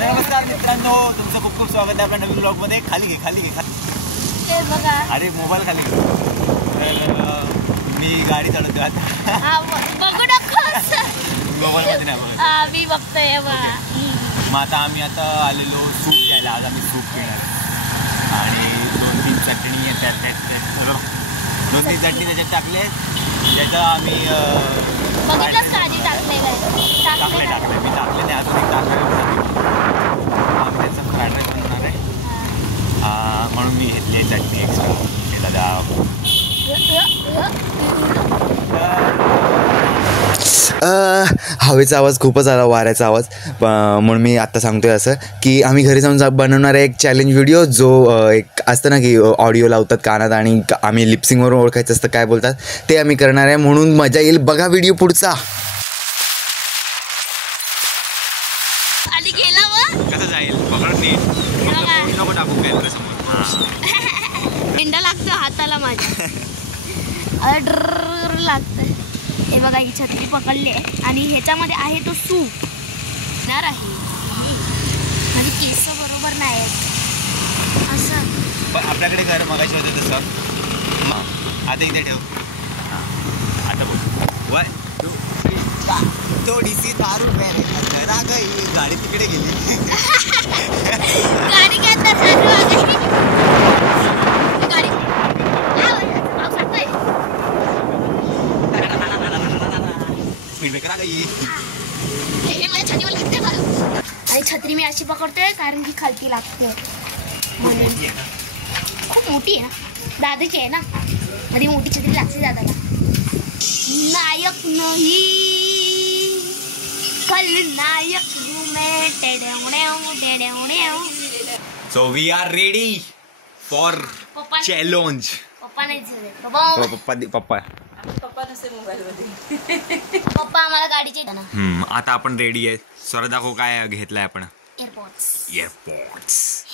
नमस्कार मित्रांनो, तुमचं खूप खूप स्वागत आहे आपल्या नवीन ब्लॉग मध्ये. खाली घे बघा. अरे मोबाईल खाली घे. तर मी गाडी चालवतो आता. बघू नकोस. मोबाईल मध्ये नाही बघत. मी बघतोय. मग आता आलेलो सूप घ्यायला. आज आम्ही सूप पिणार आणि 2-3 चटणी त्यात 2-3 चटणी त्याच्यात टाकले. त्याचं आम्ही टाकले. मी टाकले नाही, अजून एक टाकले. आम्ही त्याचं फ्राईड राईस बनवणार आहे म्हणून मी घेतली चटणी एक्स्ट्रा. त्याला हवेचा आवाज खूपच आला, वाऱ्याचा आवाज. म्हणून मी आत्ता सांगतोय असं की आम्ही घरी जाऊन बनवणार आहे एक चॅलेंज व्हिडिओ. जो एक असतं ना की ऑडिओ लावतात कानात आणि आम्ही लिपसिंगवरून ओळखायचं असतं काय बोलतात ते आम्ही करणार आहे. म्हणून मजा येईल, बघा व्हिडिओ पुढचा. कसं जाईल नको टाकू काय इंडा लागतो हाताला माझ्या. ड्र लागतं. हे बघा, ही छत्री पकडली आहे आणि ह्याच्यामध्ये आहे तो सूप येणार आहे. म्हणजे केस बरोबर नाही असं आपल्याकडे घर मगाशी होतं तसं. आता इथे ठेव. आता बोल 1 2 3 थोडीशी दारू घरा गई. गाडी तिकडे गेली. गाडी के अंदर दारू आ गई. गाडी आणि छत्री मी अशी पकडतोय कारण की खालती लागते. खूप मोठी आहे ना, दादाची आहे ना. मध्ये मोठी छत्री लागते दादाला. नायक नाही खलनायक हूं मैं. So we are ready for challenge. पप्पा नाही झाले. पप्पा आम्हाला गाडीचे. आता आपण रेडी आहे. स्वरा दाखव काय घेतलाय आपण. एअरपोर्ट्स.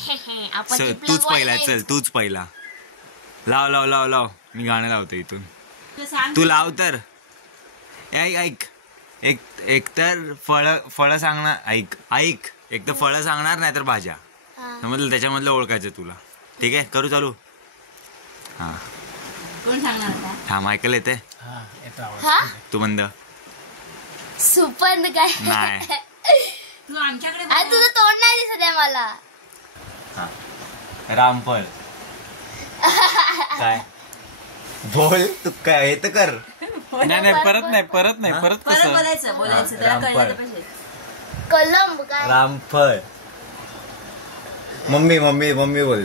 तूच पहिला. चल तूच पहिला. लाव. मी गाणं लावतो इथून. तू लाव तर. ऐक एक तर फळं सांगणार. ऐक एक तर फळं सांगणार नाही तर भाज्या समजलं. त्याच्यामधलं ओळखायचं तुला. ठीक आहे, करू चालू. हा कोण सांगणार? थांब, ऐकायला येते. तू बंद. सुपर काय नाही. तू आमच्याकडे तुझं तोंड नाही दिसत आहे मला. रामफळ. काय बोल तू. काय येत कर. नाही परत बोलायचं कलम. काय रामफळ. मम्मी बोल.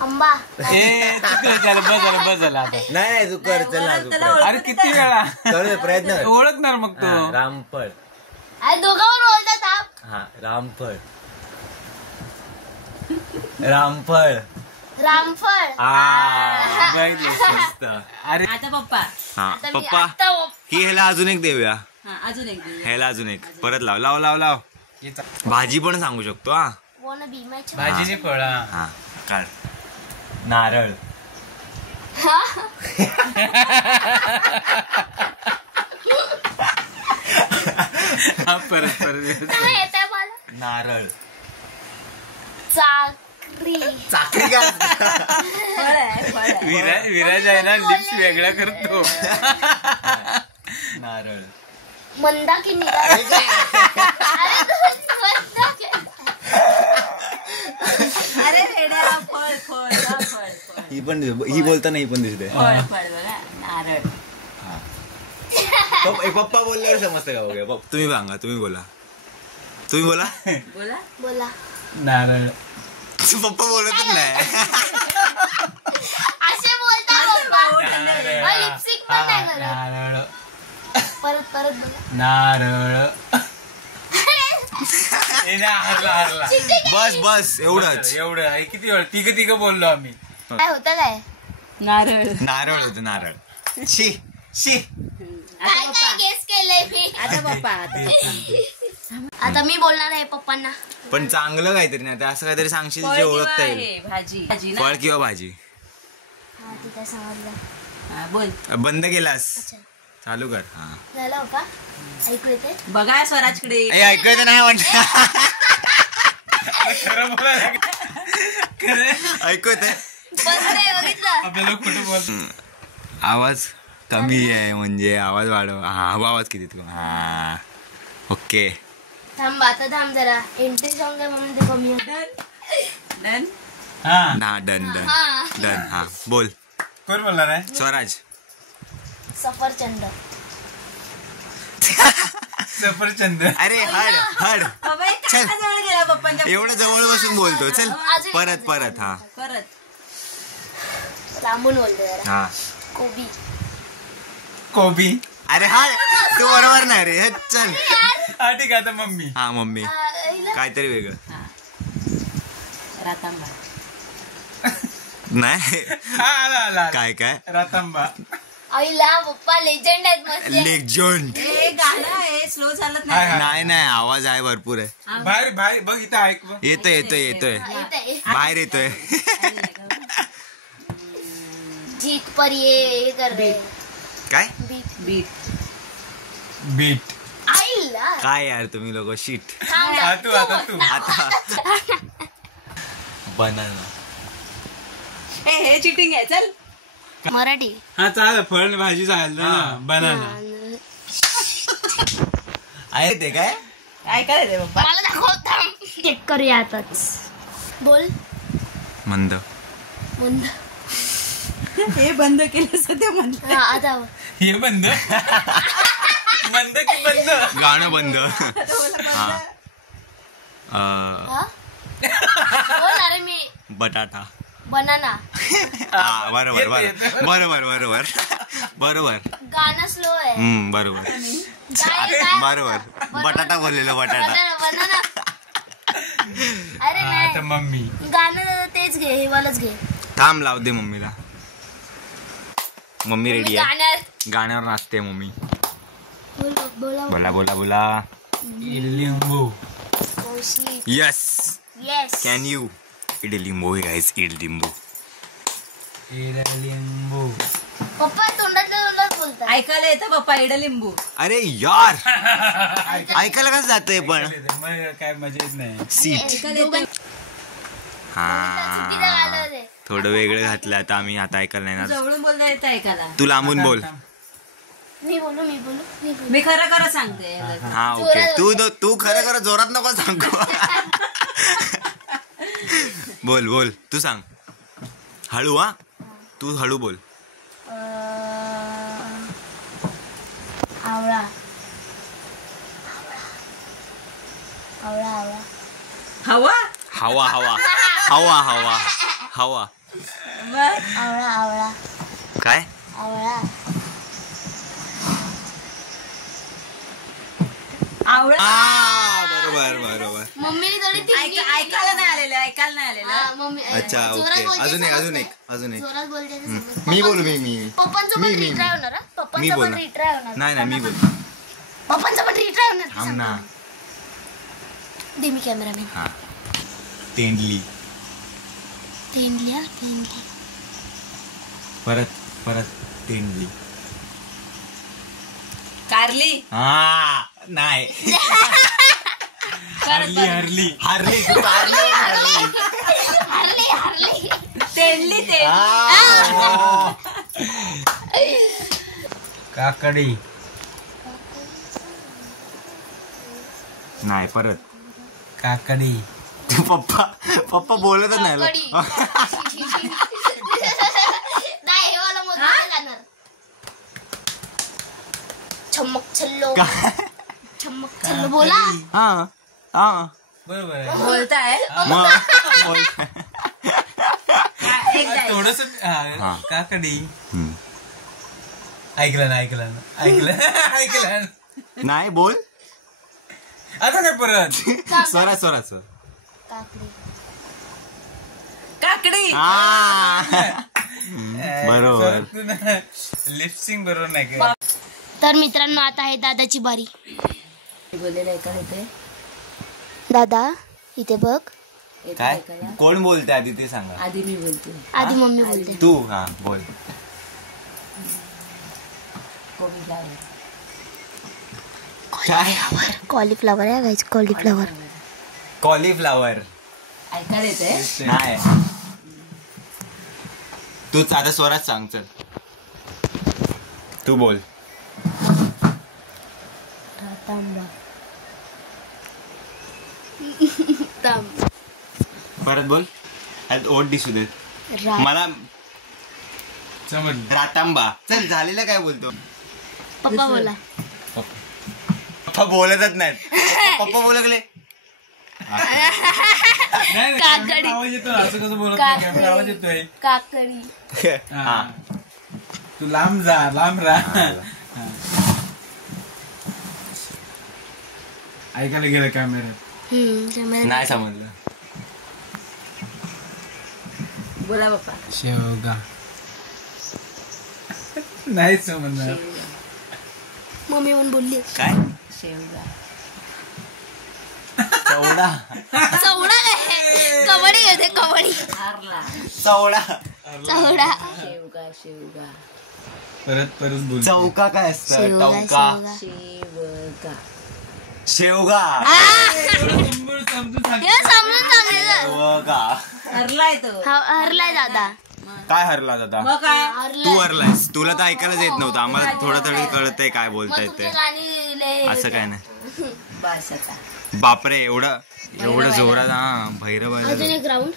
आंबा. बस झाला आता. नाही तू कर. चल अरे किती वेळा कर प्रयत्न. ओळखणार मग तू. रामफळ. दोघांवर बोलतात. हा रामफळ. अरे आता पप्पा. हा पप्पा ही ह्याला अजून एक देऊया. ह्याला अजून एक परत लाव. भाजी पण सांगू शकतो. हा भाजीने फळा. हा काढ. नारळ. परत नारळ. चाकरी का. विराज आहे ना, लिप्स वेगळा करतो. नारळ. मंदा की अरे ही बोलताना ही पण दिसते. नारळ. पप्पा बोलल्यावर समजतं का. बघा तुम्ही सांगा. तुम्ही बोला. नारळ. पप्पा बोलतच नाही. असे बोलतात लिपस्टिक पण नाही करत. नारळ. परत बोला. नारळ. हरला. बस एवढंच. एवढं किती वेळ तिघ बोललो आम्ही. काय होतं काय. नारळ होतं. नारळ. शी काय गेस केलंय मी. आता मी बोलणार आहे पप्पांना. पण चांगलं काहीतरी नाही. असं काहीतरी सांगशील जे ओळखता येईल. फळ किंवा भाजी. ठीक आहे, समजलं. बंद केलास. चालू कर. हा झालं हो का? ऐकू येते? बघा स्वराजकडे. ऐकू येते नाही म्हणत. खरं बोलायला ऐकू येते. बघितलं आपल्याला खोटं बोल. आवाज कमी आहे म्हणजे आवाज वाढव. हा आवाज किती तू. हा ओके. थांब आता थांब जरा. एंट्री सॉंग आहे म्हणून ते कमी होतं. डन. हा ना डन डन हा. डन. हा बोल कोण बोलणार आहे? स्वराज. सफरचंद. सफरचंद. अरे हड हड. बाबा, एक चल. काकाजवळ गेला पप्पांच्या. एवढं जवळ बसून बोलतो. चल अजून- परत परत. हा परत. लांबून बोलतो जरा. हा. कोबी. कोबी. अरे हा तू बरोबर नाही रे. हे चल. हा ठीक आहे आता मम्मी. हा मम्मी आईला काहीतरी वेगळं. रातांबा. नाही हा आला आला काय काय रातांबा. आईला पप्पा लेजंड आहेत मस्त. लेजंड. हे गाणं आहे स्लो चालत हाय, नाही. हाय. नाही नाही आवाज आहे भरपूर आहे. बाहेर बाहेर बघ इथं ऐक बघ. येतोय येतोय येतोय येतंय. बाहेर येतोय. जीत पर ये कर रे. काय बीट. बीट. बीट. आईला काय यार तुम्ही लोक शीट. थांब हा ना. तू आता तू. आता बनाना. हे चिटिंग आहे. चल. मराठी. हा चालेल फळ भाजी चाललं ना. बनाना. आहे ते काय काय करायचंय पप्पा? मला दाखव थांब. चेक करूया आताच. बोल. मंद. मंद. हे बंद केलं सध्या म्हणलं. हा आता हे बंद. बंद की बंद. गाणं बंद. हा हा? बोल अरे मी. बटाटा. बनाना. हा बरोबर बरोबर बरोबर बरोबर बरोबर. गाणं स्लो आहे. बरोबर काय काय? बरोबर. बटाटा बोललेलो बटाटा. बनाना. अरे आता नाही मम्मी. गाणं तेच घे हे वालच घे. थांब लाव दे मम्मीला. मम्मी रेडी आहे. गाण्यात गाण्यावर नाचते मम्मी. बोल बोला बोला बोला बोला. लिंबू. Mostly yes yes. Can you. इडलिंबू गाईज इडलिंबू. लिंबू. पप्पा तोंडात बोलतात. ऐकायला येतं पप्पा इडलिंबू. अरे यार ऐकायला कसं जातंय पण. मग काय मजा येत नाही. सीट. ऐकायला येतं. चुकीचं हा गाणं ते. थोडं वेगळं घातलं आता आम्ही. आता ऐकायला नाही ना. जवळून बोलता येतं ऐकायला. तू लांबून बोल. मी बोलू. मी खरं खरं सांगते. हा ओके. तू खरं खरं जोरात नको सांगू. बोल बोल तू सांग. हळू. हा तू हळू बोल. आवळा. आवळा आवळा. हवा. हवा हवा हवा हवा हवा. आवळा आवळा काय आवळा. आवळा. बरोबर बरोबर. मम्मीने थोडी ती ऐकायला नाही आलेलं. ऐकायला नाही आलेलं. हा, मम्मी अच्छा जोरात ओके. बोलते अजून एक समजतं. अजून एक अजून एक. जोरात बोलते ते समजतं. मी बोलू मी पप्पांचं पण मी- रिट्राय होणार हा? मी पप्पांचं पण बोलणार. रिट्राय होणार. नाही नाही मी बोल. पप्पांचं पण रिट्राय होणार ते थांब ना. सांगतो. दे मी कॅमेरामॅन. हा तेंडली. तेंडली हा तेंडली. परत परत तेंडली. कारली. हा नाही. हरली हरली. हारली हारली हारली. तेंडली. ते काकडी. नाही परत. काकडी. पप्पा बोलतच नाही. कडी. नाही हे वाला मग गाणार. छम्मक छल्लो. छम्मक छल्लो बोला. हा हा बरोबर आहे. बोलताय. मग एकदा थोडस हा. काकडी. हम्म. ऐकलं नाही बोल. आता काय परत. स्वरा स्वरा स्वर. काकडी. काकडी. हा बरोबर. लिपसिंग बरोबर नाही का. तर मित्रांनो आता आहे दादाची बारी. बोललेलं ऐकायला येते. दादा इथे बघ. काय कोण बोलते आधी ते सांगा. आधी मी बोलते. आधी मम्मी बोलते. तू हा बोल. काय कॉलीफ्लावर आहे गाईज, कॉलीफ्लावर. कॉलीफ्लावर ऐकायला येते. नाही. तूच आता स्वरात सांग, चल तू बोल. परत बोल. ओट दिसू दे मला. समजलं. रातांबा. चल झालेलं काय बोलतो. पप्पा बोला. पप्पा बोलतच नाहीत. पप्पा बोलले. नाही, काकडी. आवाज येतो. असं कसं बोलत नाही, कॅमेरा आवाज येतोय. काकडी. हा. तू लांब जा, लांब राहा. ऐकायला गेलं कॅमेऱ्यात. नाही समजलं. बोला बाप्पा. शेवगा. नाही समजणार. मम्मी म्हणून बोलली. काय शेवगा. चवडा. चवडा काय? कबड्डी घेते, कबड्डी. हारला. चवडा. चवडा. शेवगा शेवगा परत बोल. चौका काय असतं. शेवगा, चौका. शेवगा. शेवगा. शेवगा. समजून सांग. हे समजून सांगायचं. शेवगा. हरलाय तो. हरलाय दादा. काय हरला दादा. मग काय तू हरलायस. तुला तर ऐकायलाच येत नव्हतं. आम्हाला थोडं थोडं कळतंय काय बोलताय ते. असं काय नाही. बस आता. बापरे एवढं जोरात. हा भैरव अजून एक राऊंड.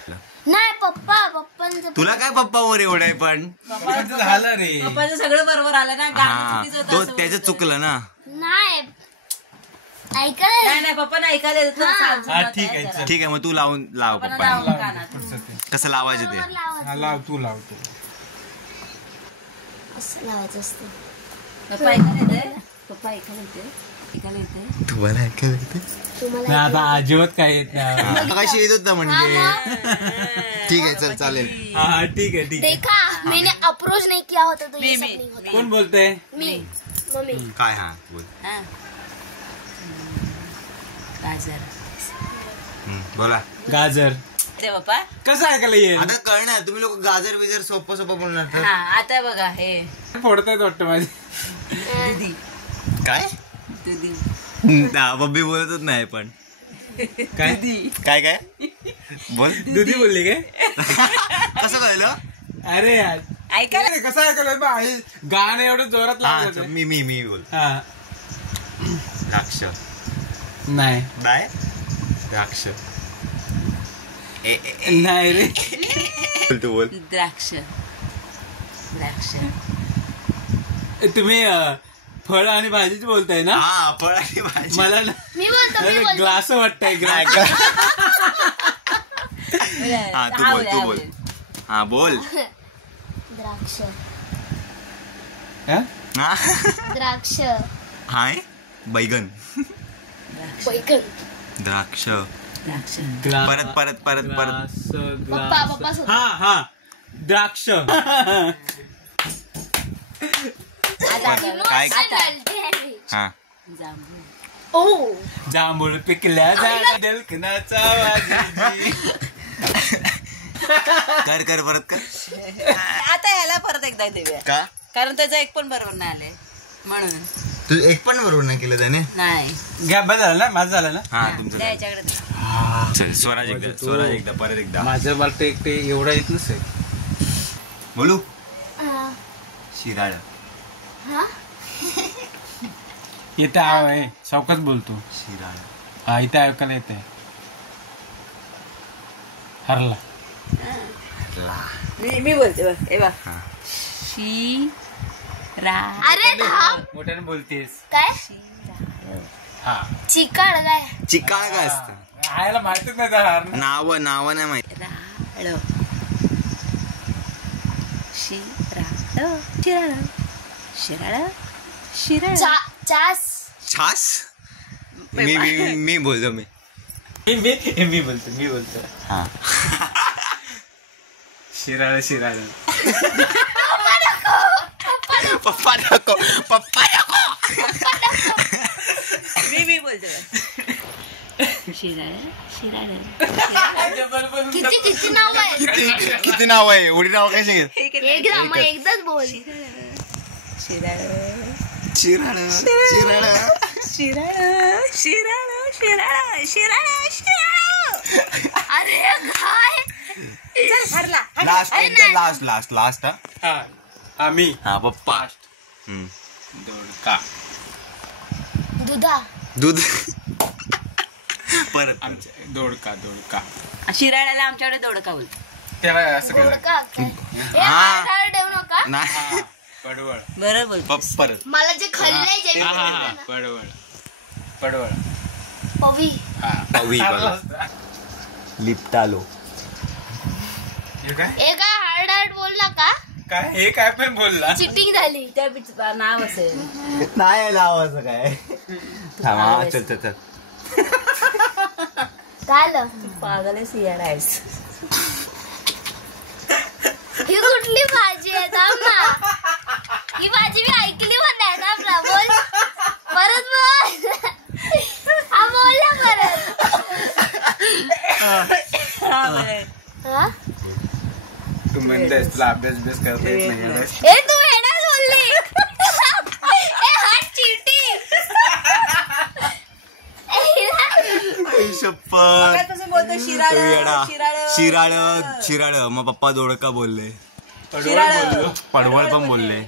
नाही पप्पांचं. तुला काय पप्पा वर एवढं आहे पण. पप्पाचं झालं रे. पप्पाचं सगळं बरोबर आलं ना. गाणं हा चुकीचं होतं तो असं त्याचं बोलतोय. चुकलं ना. नाही ऐकायला. नाही नाही पप्पानं ऐकायला येत होतं. हा. असं हा, मत ठीक आहे आहे, जरा. चल. ठीक आहे मग तू लाव पप्पानं पप्पा. लावून कानात. पुढचं ते. कसं लावायचं ते. हा, लाव तू लाव तू. असं लावायचं असतं. पप्पा ऐकायला येते. पप्पा ऐकायला येते. ऐकायला येते. तुम्हाला ऐकायला येतं? तुम्हाला नाही, आता अजिबात काय येत नाही. कशी येत होता म्हणजे. ठीक आहे चल चालेल. हा ठीक आहे ठीक आहे. देखा मैंने अप्रोच नहीं किया होता तो ये सब नहीं होता. कोण बोलतंय. मी मम्मी. काय हा बोल. हा. गाजर. बोला. गाजर. ते बाप्पा. कसं ऐकायला येईल. आता कळणार तुम्ही लोक गाजर बिजर सोपं बोलणार तर. हा आता बघा हे फोडतायत वाटतं माझे. दुधी. काय दुधी. बब्बी बोलतच नाही पण. काय काय बोल. दुधी बोलली काय. कसं कळलं. अरे यार ऐकायला. अरे, कसं ऐकायला बा, हे गाणं एवढं जोरात हा लागलं. मी बोल. हा द्राक्ष. नाही नाही द्राक्ष. नाही रे. बोल तू बोल. द्राक्ष. द्राक्ष. तुम्ही फळ आणि भाजीच बोलताय ना. हा फळ आणि भाजी. मला मी बोलतो. ग्लास वाटतंय ग्लास. हा तू बोल. हा बोल. द्राक्ष. हा? हा द्राक्ष. हाय बैगन. बैगन. द्राक्ष. द्राक्ष. परत पप्पा सोबत. हा हा द्राक्ष. काय हा जांभूळ. ओ जांभूळ पिकल्या झाडा दलकनाचा आवाज. कर परत कर. आता ह्याला परत एकदा देऊया का कारण त्याचं एक पण बरोबर नाही आले म्हणून. तू एक पण बरोबर नाही केलं त्याने. नाही घ्या बस झालं ना माझं झालं ना. हा तुमचं झालं. त्याच्याकडे. चल स्वराज एकदा परत एकदा माझं मला एकटे एवढा येत नसेल. बोलू. शिराळ. हा येते आहे सावकाश बोलतो. शिराळ. हा इथे ऐकायला येते. हरला. मी बोलते बघ हे बघ. हा. शी रा. अरे हा मोठ्याने बोलतेस. काय हा चिकाड काय. चिकाळ काय असतं. आयला माहितच नाही त्या नाव नाही माहिती. राळ. शिराळ. शिराळ. शिराळ. शिराळ. चास. छास. मी बोलतो मी बोलतो. हा शिराळ. पप्पा नको. मी बोलते शिराळ. शिराळ. किती नाव आहे. किती नाव आहे. एवढी नाव कशी घेत. एकदाच बोल. शिराळ. शिराळ शिराळ शिराळ शिराळ शिराळ शिराळ शिराळ. अरे काय लास्ट हा आम्ही हा पप्पा दोडका दुधा. दूध परत आमच्या दोडका शिराळ्याला आमच्याकडे दोडका बोलतो. तेव्हा असं केलं गोडका काय? हे हा. हाड ठेवू नका. नाही पडवळ बरोबर. परत मला जे खाल्लंय जे पडवळ पवी. पवी लिप्टालो हे काय हे काय हार्ड हार्ड बोलला का? काय हे काय पण बोलला चिटिंग झाली. त्या नाव असेल. नाही लावायचं काय थांबा चल चल चल काय आलं? पागल आहे शियाळा आहेस. ही कुठली भाजी आहे? थांब ना. ही भाजी मी ऐकली पण नाही. थांब ना. बोल परत बोल. हा बोल ना परत. हा? तू म्हणतेस तुला अभ्यास करता येत नाही. ए तू वेडा बोलली. ए हा चिटिंग. शपथ कसं बोलतो शिराळ शिराळ शिराळ मग पप्पा दोडका बोलले पडवळ पण बोलले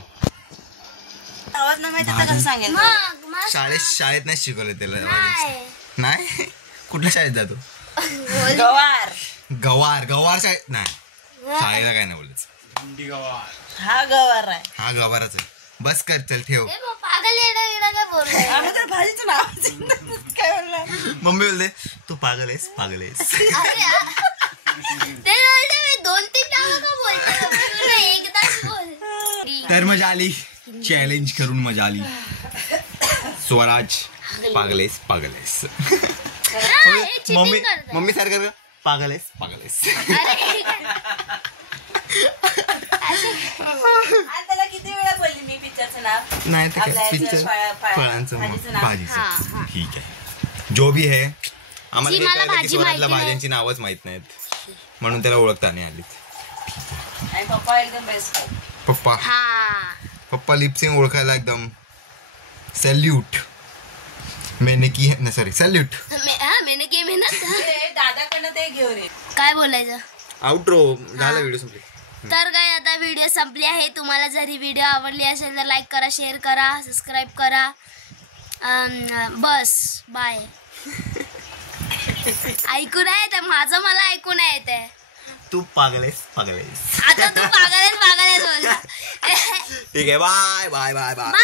आवाज नाही माहिती तर कसं सांगेल. मग शाळेत नाही शिकवलं त्याला नाही. नाही कुठल्या शाळेत जातो गवार. गवार शाळेत नाही शाळेला काय नाही बोलायचं हा गवार आहे. हा गवाराच आहे बस कर चल ठेव ए मग पागल येडा विडा काय बोलतोय? आम्ही तर भाजीचं नाव काय बोलला. मम्मी बोलते तू पागल आहेस अरे ते बोलते मी 2-3 टाका का बोलतो एकदाच बोल. तर मजा आली चॅलेंज करून मजा आली स्वराज पागलेस मम्मी मम्मी सारखं पागल आहेस अरे आणि त्याला किती वेळा बोलली मी पिक्चरचं नाव. नाही तर आपल्या काय याचं पिक्चर फळांचं भाजीचं नाव. भाजीचं ठीक आहे जो भी है आम्हाला जी हे मला कळलं की भाजी स्वराजला माहिती नाही. भाज्यांची नावच माहित नाहीत म्हणून त्याला ओळखता नाही आली आणि पप्पा एकदम बेस्ट. पप्पा लिपसिंग ओळखायला एकदम सॅल्यूट सॅल्यूट मैंने की मेहनत. दादाकडनं ते घेऊन ये. काय बोलायचं? आउट्रो झाला व्हिडिओ संपले तर काय आता व्हिडिओ संपली आहे. तुम्हाला जर ही व्हिडिओ आवडली असेल तर लाईक करा, शेअर करा, सबस्क्राईब करा. बस बाय. ऐकून आहे तर माझं मला ऐकून आहे ते. तू पागलेस आता तू पागल बोलला. ठीक आहे bye bye bye bye bye.